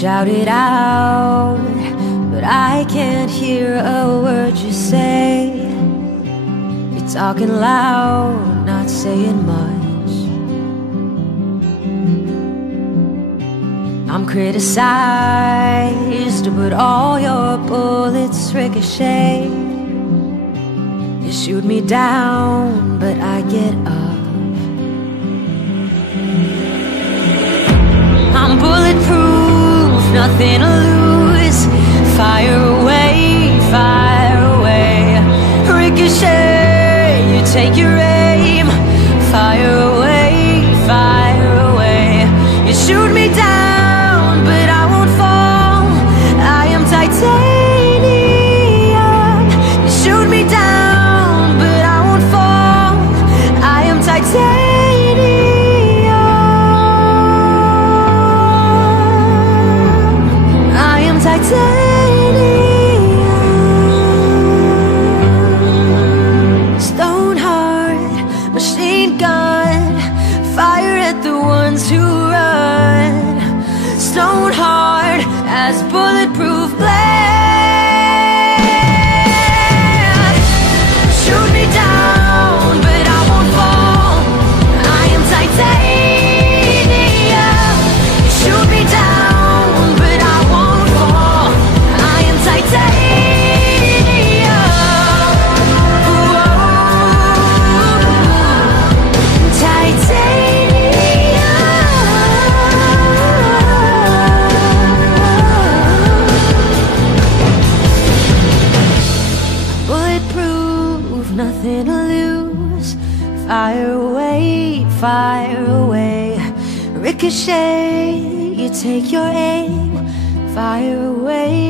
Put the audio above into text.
shout it out, but I can't hear a word you say. You're talking loud, not saying much. I'm criticized, but all your bullets ricochet. You shoot me down, but I get up. I'm bulletproof, nothing to lose. Fire away, fire away. Ricochet, you take your aim. Fire away, fire away. You shoot me down, but I won't fall. I am titanium. You shoot me down, but I won't fall. I am titanium. Titanium. Stone heart, machine gun, fire at the ones who run. Stone heart as bulletproof blade. Shoot me down, but I won't fall. I am titanium. Shoot me down, but I won't fall. I am titanium. Whoa. Titanium. Bulletproof, nothing to lose. Fire away, fire away. Ricochet, you take your aim. Fire away,